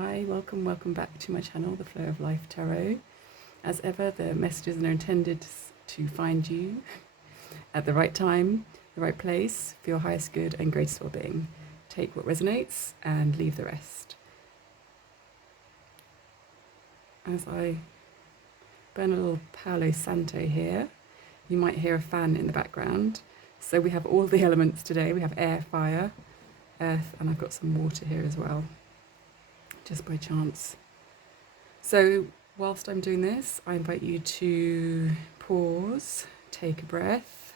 Hi, welcome back to my channel, The Flow of Life Tarot. As ever, the messages are intended to find you at the right time, the right place, for your highest good and greatest well-being. Take what resonates and leave the rest. As I burn a little palo santo here, you might hear a fan in the background. So we have all the elements today. We have air, fire, earth, and I've got some water here as well, just by chance. So whilst I'm doing this, I invite you to pause, take a breath,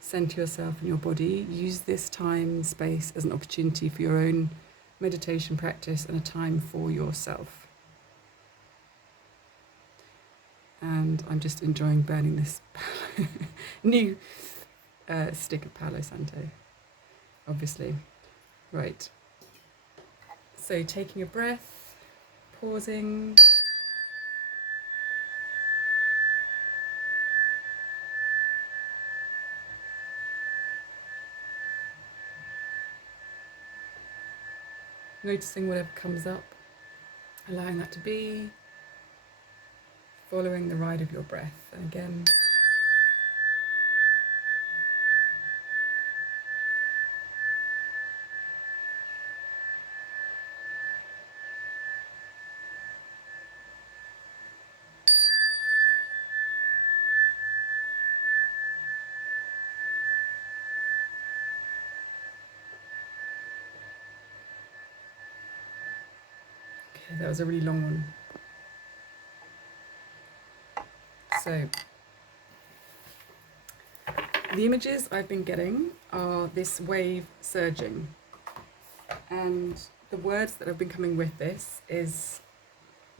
center yourself and your body. Use this time, space as an opportunity for your own meditation practice and a time for yourself. And I'm just enjoying burning this new stick of Palo Santo, obviously. Right. So taking a breath, pausing. Noticing whatever comes up, allowing that to be, following the ride of your breath. And again, okay, that was a really long one. So, the images I've been getting are this wave surging. And the words that have been coming with this is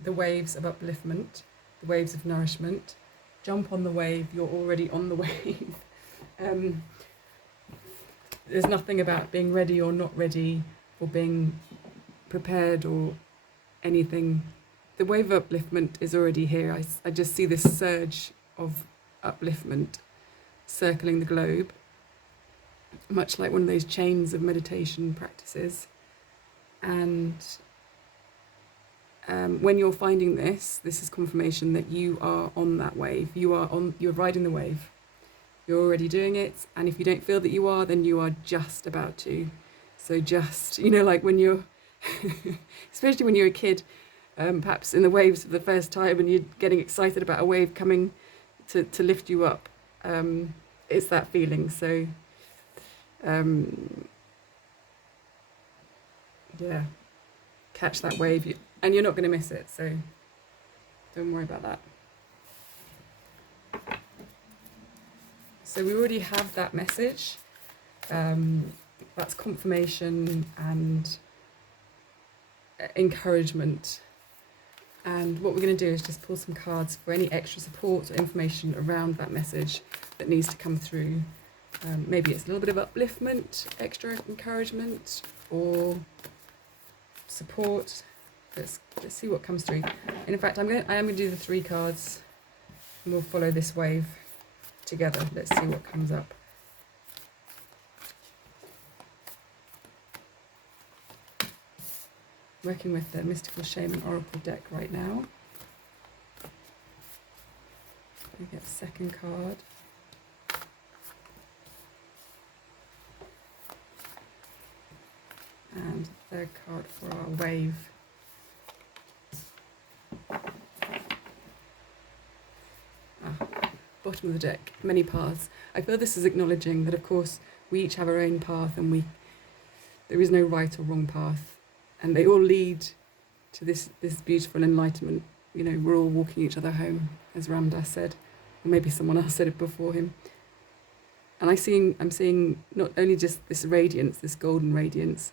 the waves of upliftment, the waves of nourishment. Jump on the wave, you're already on the wave. There's nothing about being ready or not ready, or being prepared or anything. The wave of upliftment is already here. I just see this surge of upliftment circling the globe, much like one of those chains of meditation practices. And when you're finding this is confirmation that you are on that wave. You're riding the wave. You're already doing it. And if you don't feel that you are, then you are just about to. So just, like when you're, especially when you're a kid, perhaps in the waves for the first time and you're getting excited about a wave coming to lift you up. It's that feeling. So, yeah, catch that wave and you're not going to miss it. So don't worry about that. So we already have that message. That's confirmation and encouragement. And what we're going to do is just pull some cards for any extra support or information around that message that needs to come through. Maybe it's a little bit of upliftment, extra encouragement, or support. Let's see what comes through. And in fact, I am going to do the 3 cards, and we'll follow this wave together. Let's see what comes up. Working with the Mystical Shaman Oracle deck right now. We get the second card. And third card for our wave. Bottom of the deck, many paths. I feel this is acknowledging that, of course, we each have our own path, and there is no right or wrong path, and they all lead to this beautiful enlightenment. We're all walking each other home, as Ram Dass said, or maybe someone else said it before him. And I'm seeing not only just this radiance, this golden radiance,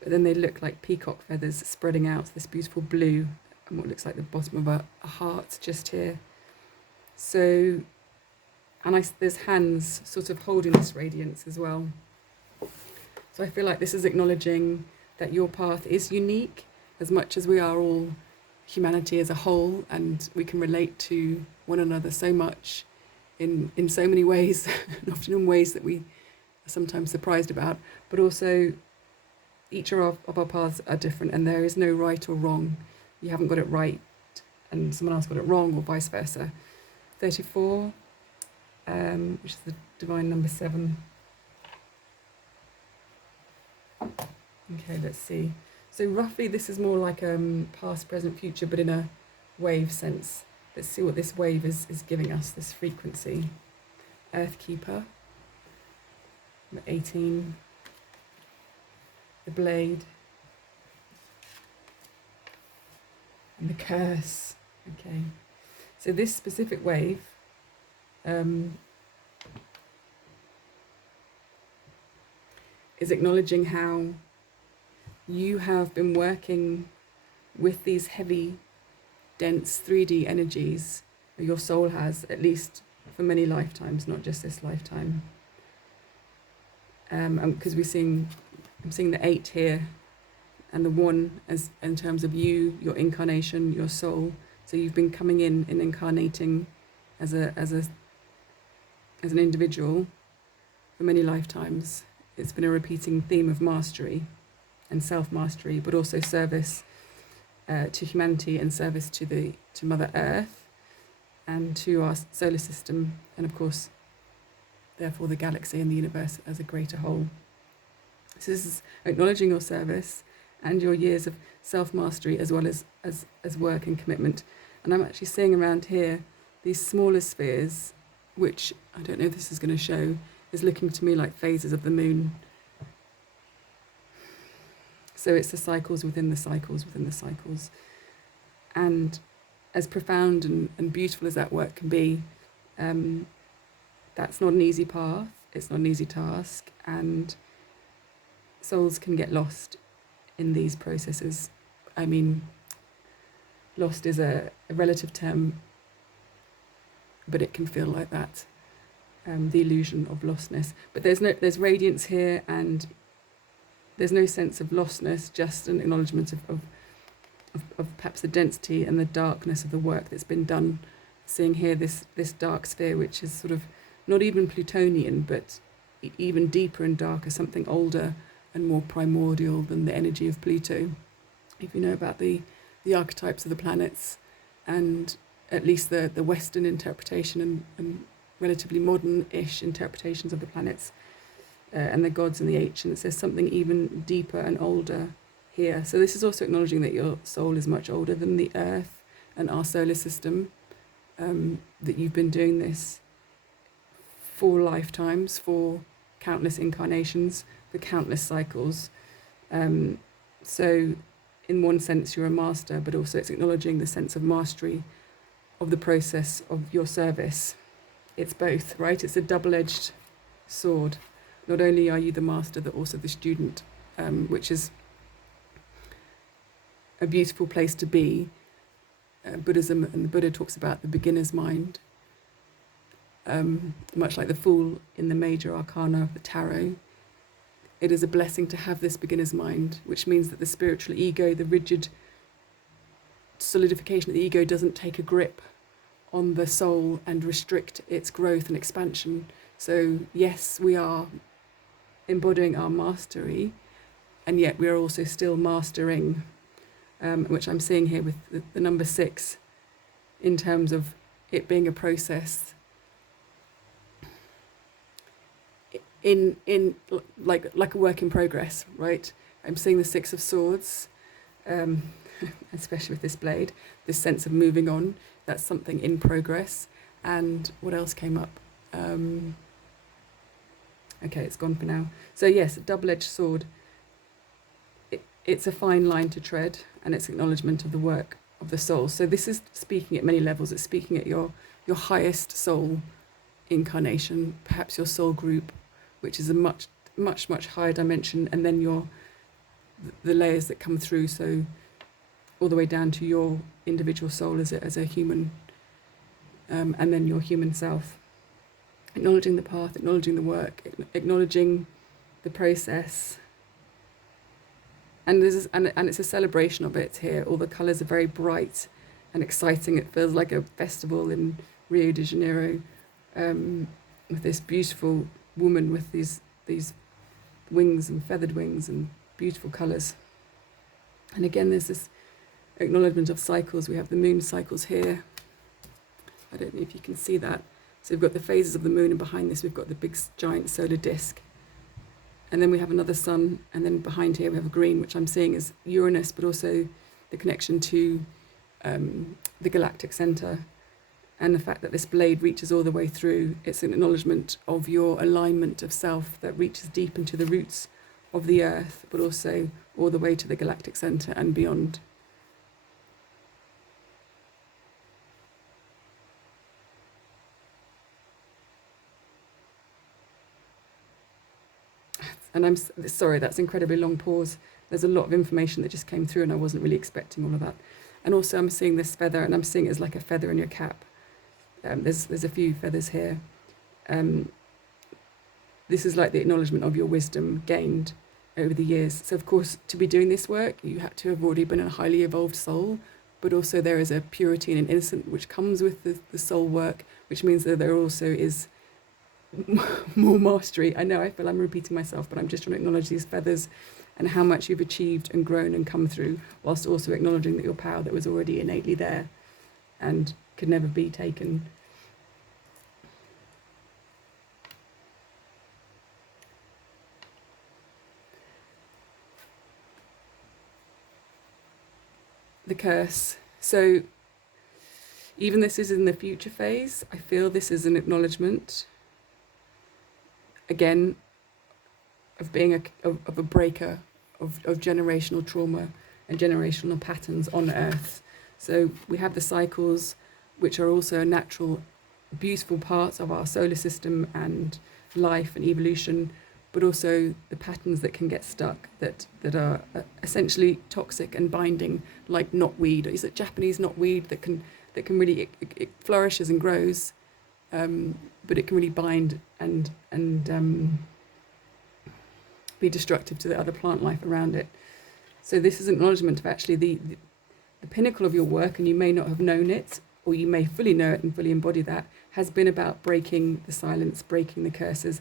but then they look like peacock feathers spreading out, this beautiful blue, and what looks like the bottom of a heart just here. So, and there's hands sort of holding this radiance as well. So I feel like this is acknowledging that your path is unique, as much as we are all humanity as a whole, and we can relate to one another so much in so many ways, and often in ways that we are sometimes surprised about. But also, each of our paths are different, and there is no right or wrong. You haven't got it right and someone else got it wrong, or vice versa. 34, which is the divine number 7. Okay, let's see. So roughly this is more like past, present, future, but in a wave sense. Let's see what this wave is giving us, this frequency. Earthkeeper, number 18. The blade. And the curse. Okay. So this specific wave is acknowledging how you have been working with these heavy, dense 3D energies, your soul has, at least for many lifetimes, not just this lifetime. Because I'm seeing the 8 here, and the 1 as in terms of you, your incarnation, your soul. So you've been coming in and incarnating as an individual for many lifetimes. It's been a repeating theme of mastery and self-mastery, but also service to humanity and service to Mother Earth and to our solar system, and of course, therefore, the galaxy and the universe as a greater whole. So this is acknowledging your service and your years of self-mastery as well as work and commitment. And I'm actually seeing around here these smaller spheres, which I don't know if this is going to show, is looking to me like phases of the moon. So it's the cycles within the cycles within the cycles. And as profound and beautiful as that work can be, that's not an easy path, it's not an easy task, and souls can get lost in these processes. I mean, lost is a relative term, but it can feel like that, the illusion of lostness. But there's radiance here, and there's no sense of lostness, just an acknowledgement of perhaps the density and the darkness of the work that's been done. Seeing here this dark sphere, which is sort of not even Plutonian, but even deeper and darker, something older and more primordial than the energy of Pluto. If you know about the archetypes of the planets, and at least the Western interpretation and relatively modern-ish interpretations of the planets and the gods and the ancients, there's something even deeper and older here. So this is also acknowledging that your soul is much older than the Earth and our solar system, that you've been doing this for lifetimes, for countless incarnations, for countless cycles. So in one sense you're a master, but also it's acknowledging the sense of mastery of the process of your service. It's both, right? It's a double-edged sword. Not only are you the master, but also the student, which is a beautiful place to be. Buddhism and the Buddha talks about the beginner's mind, much like the Fool in the major arcana of the tarot. It is a blessing to have this beginner's mind, which means that the spiritual ego, the rigid solidification of the ego, doesn't take a grip on the soul and restrict its growth and expansion. So yes, we are embodying our mastery, and yet we are also still mastering, which I'm seeing here with the number 6, in terms of it being a process in like a work in progress, right? I'm seeing the 6 of Swords, especially with this blade, this sense of moving on. That's something in progress. And what else came up? Okay, it's gone for now. So yes, a double-edged sword. It's a fine line to tread, and it's acknowledgement of the work of the soul. So this is speaking at many levels. It's speaking at your highest soul incarnation, perhaps your soul group, which is a much higher dimension, and then the layers that come through, so all the way down to your individual soul as a human, and then your human self. Acknowledging the path, acknowledging the work, acknowledging the process. And it's a celebration of it here. All the colours are very bright and exciting. It feels like a festival in Rio de Janeiro, with this beautiful woman with these wings and feathered wings and beautiful colours. And again, there's this acknowledgement of cycles. We have the moon cycles here. I don't know if you can see that. So we've got the phases of the moon, and behind this we've got the big giant solar disk. And then we have another sun, and then behind here we have a green, which I'm seeing as Uranus, but also the connection to the galactic centre. And the fact that this blade reaches all the way through, it's an acknowledgement of your alignment of self that reaches deep into the roots of the earth, but also all the way to the galactic centre and beyond. And I'm sorry, that's an incredibly long pause. There's a lot of information that just came through and I wasn't really expecting all of that. And also I'm seeing this feather, and I'm seeing it as like a feather in your cap. There's a few feathers here. This is like the acknowledgement of your wisdom gained over the years. So of course, to be doing this work, you had to have already been a highly evolved soul, but also there is a purity and an innocence which comes with the soul work, which means that there also is more mastery. I know I feel I'm repeating myself, but I'm just trying to acknowledge these feathers and how much you've achieved and grown and come through, whilst also acknowledging that your power that was already innately there and could never be taken. The curse. So even this is in the future phase, I feel this is an acknowledgement again of being a breaker of generational trauma and generational patterns on earth. So we have the cycles, which are also natural, beautiful parts of our solar system and life and evolution, but also the patterns that can get stuck that are essentially toxic and binding, like knotweed. Is it Japanese knotweed that can really it flourishes and grows, but it can really bind and be destructive to the other plant life around it. So this is an acknowledgement of actually the pinnacle of your work, and you may not have known it, or you may fully know it and fully embody that, has been about breaking the silence, breaking the curses.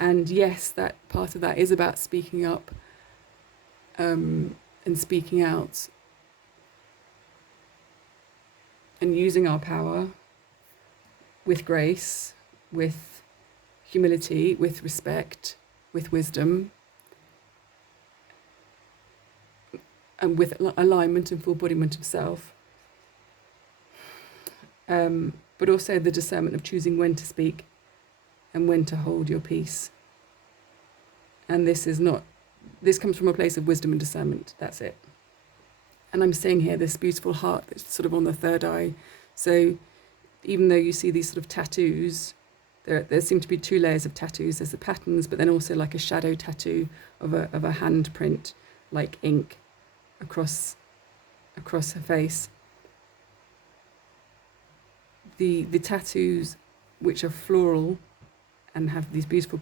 And yes, that part of that is about speaking up and speaking out and using our power with grace, with humility, with respect, with wisdom, and with alignment and full embodiment of self. But also the discernment of choosing when to speak and when to hold your peace. And this comes from a place of wisdom and discernment. That's it. And I'm seeing here this beautiful heart that's sort of on the third eye. So even though you see these sort of tattoos, there seem to be two layers of tattoos. There's the patterns, but then also like a shadow tattoo of a handprint, like ink, across her face. The tattoos, which are floral and have these beautiful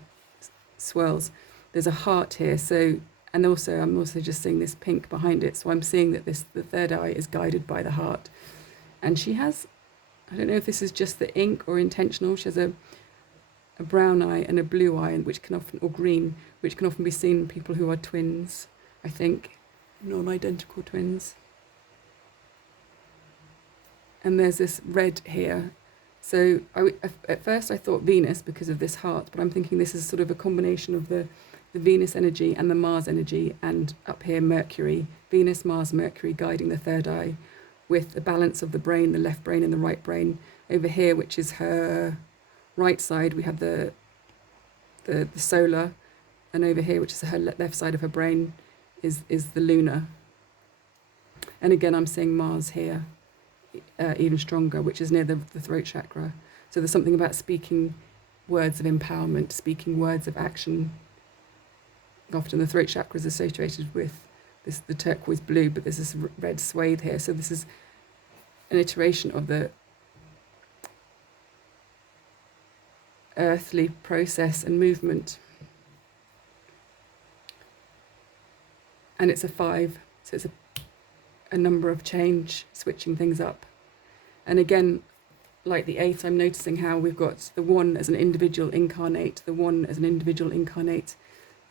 swirls, there's a heart here. So, and also I'm also just seeing this pink behind it. So I'm seeing that the third eye is guided by the heart. And she has, I don't know if this is just the ink or intentional, she has a brown eye and a blue eye, which can often, or green, which can often be seen in people who are twins, I think, non-identical twins. And there's this red here. So at first I thought Venus because of this heart, but I'm thinking this is sort of a combination of the Venus energy and the Mars energy, and up here Mercury, Venus, Mars, Mercury guiding the third eye, with the balance of the brain, the left brain and the right brain. Over here, which is her right side, we have the solar, and over here, which is her left side of her brain, is the lunar. And again, I'm seeing Mars here, even stronger, which is near the throat chakra. So there's something about speaking words of empowerment, speaking words of action. Often the throat chakra is associated with the turquoise blue, but there's this red swathe here. So this is an iteration of the earthly process and movement. And it's a 5, so it's a number of change, switching things up. And again, like the 8, I'm noticing how we've got the 1 as an individual incarnate, the 1 as an individual incarnate,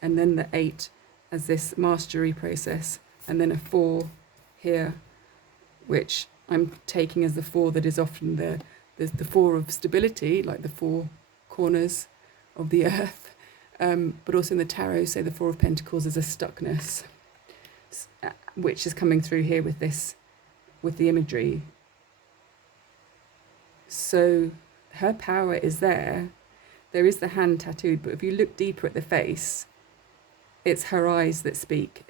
and then the 8 as this mastery process, and then a 4 here, which I'm taking as the 4 that is often the 4 of stability, like the 4 corners of the earth, but also in the tarot, say the 4 of Pentacles is a stuckness, which is coming through here with the imagery. So her power is there. There is the hand tattooed, but if you look deeper at the face, it's her eyes that speak,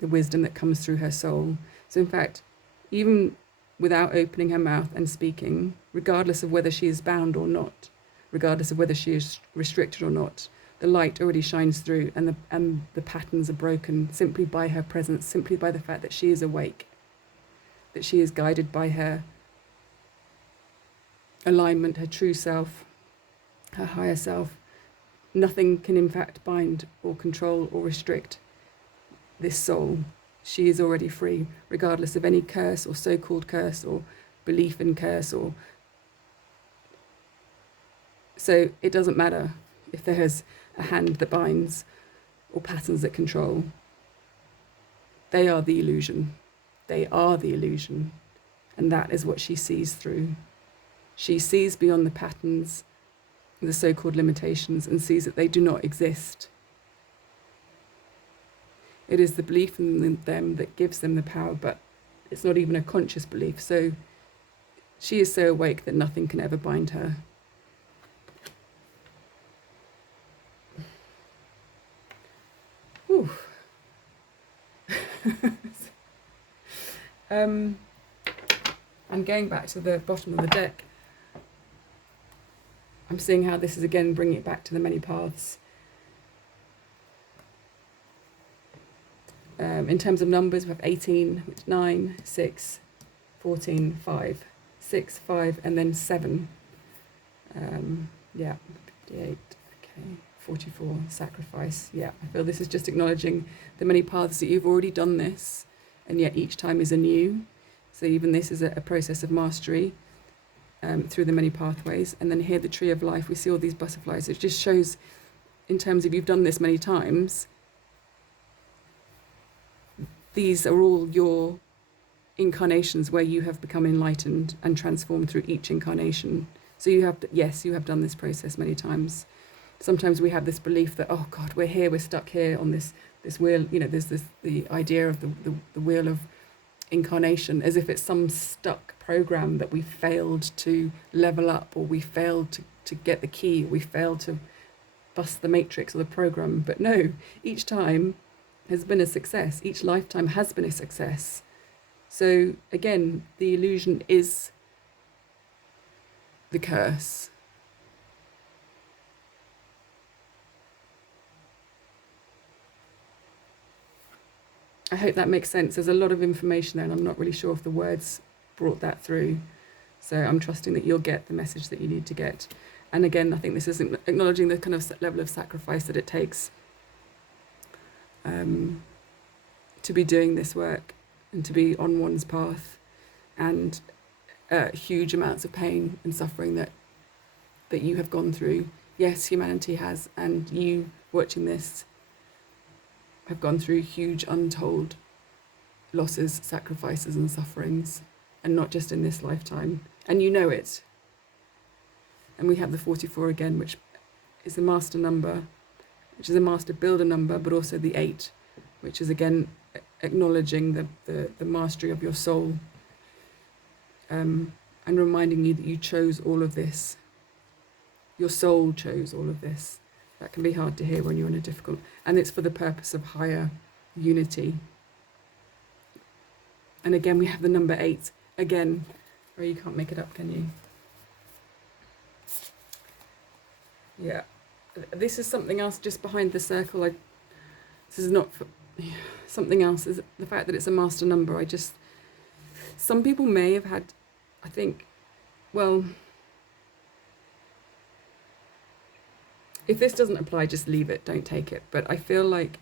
the wisdom that comes through her soul. So in fact, even without opening her mouth and speaking, regardless of whether she is bound or not, regardless of whether she is restricted or not, the light already shines through, and the patterns are broken simply by her presence, simply by the fact that she is awake, that she is guided by her alignment, her true self, her higher self. Nothing can in fact bind or control or restrict this soul. She is already free, regardless of any curse or so-called curse or belief in curse. So it doesn't matter if there is a hand that binds or patterns that control. They are the illusion. They are the illusion. And that is what she sees through. She sees beyond the patterns, the so-called limitations, and sees that they do not exist. It is the belief in them that gives them the power, but it's not even a conscious belief. So she is so awake that nothing can ever bind her. I'm going back to the bottom of the deck. I'm seeing how this is again bringing it back to the many paths. In terms of numbers, we have 18, 9, 6, 14, 5, 6, 5, and then 7. 58, okay, 44, sacrifice. Yeah, I feel this is just acknowledging the many paths that you've already done this, and yet each time is anew. So even this is a process of mastery through the many pathways. And then here, the tree of life, we see all these butterflies. It just shows, in terms of you've done this many times, these are all your incarnations where you have become enlightened and transformed through each incarnation. So you have, yes, you have done this process many times. Sometimes we have this belief that, oh God, we're here, we're stuck here on this wheel. You know, there's the idea of the wheel of incarnation, as if it's some stuck program that we failed to level up, or we failed to get the key, or we failed to bust the matrix or the program. But no, each time has been a success. Each lifetime has been a success. So again, the illusion is the curse. I hope that makes sense. There's a lot of information there, and I'm not really sure if the words brought that through. So I'm trusting that you'll get the message that you need to get. And again, I think this is acknowledging the kind of level of sacrifice that it takes to be doing this work and to be on one's path, and huge amounts of pain and suffering that you have gone through. Yes, humanity has, and you watching this have gone through huge untold losses, sacrifices and sufferings, and not just in this lifetime, and you know it. And we have the 44 again, which is the master number, which is a master builder number, but also the 8, which is again acknowledging the mastery of your soul, and reminding you that you chose all of this. Your soul chose all of this. That can be hard to hear when you're in a difficult, and it's for the purpose of higher unity. And again, we have the number 8 again, or you can't make it up, can you? Yeah, this is something else just behind the circle. This is not for, something else is the fact that it's a master number. Some people may have had, I think, well, if this doesn't apply, just leave it, don't take it. But I feel like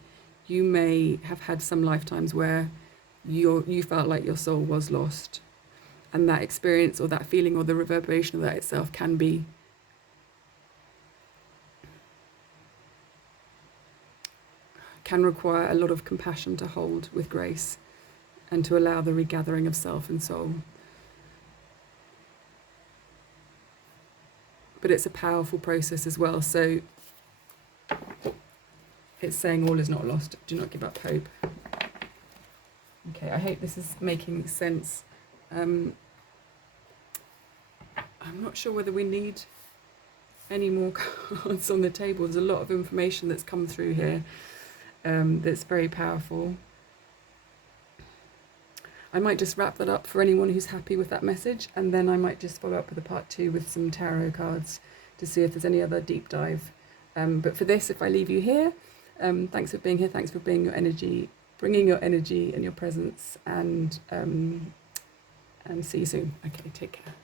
you may have had some lifetimes where you felt like your soul was lost, and that experience or that feeling or the reverberation of that itself can be can require a lot of compassion to hold with grace and to allow the regathering of self and soul. But it's a powerful process as well. So it's saying all is not lost. Do not give up hope. Okay, I hope this is making sense. I'm not sure whether we need any more cards on the table. There's a lot of information that's come through here that's very powerful. I might just wrap that up for anyone who's happy with that message, and then I might just follow up with a part 2 with some tarot cards to see if there's any other deep dive. But for this, if I leave you here, thanks for being here, thanks for being your energy, bringing your energy and your presence, and see you soon. Okay, take care.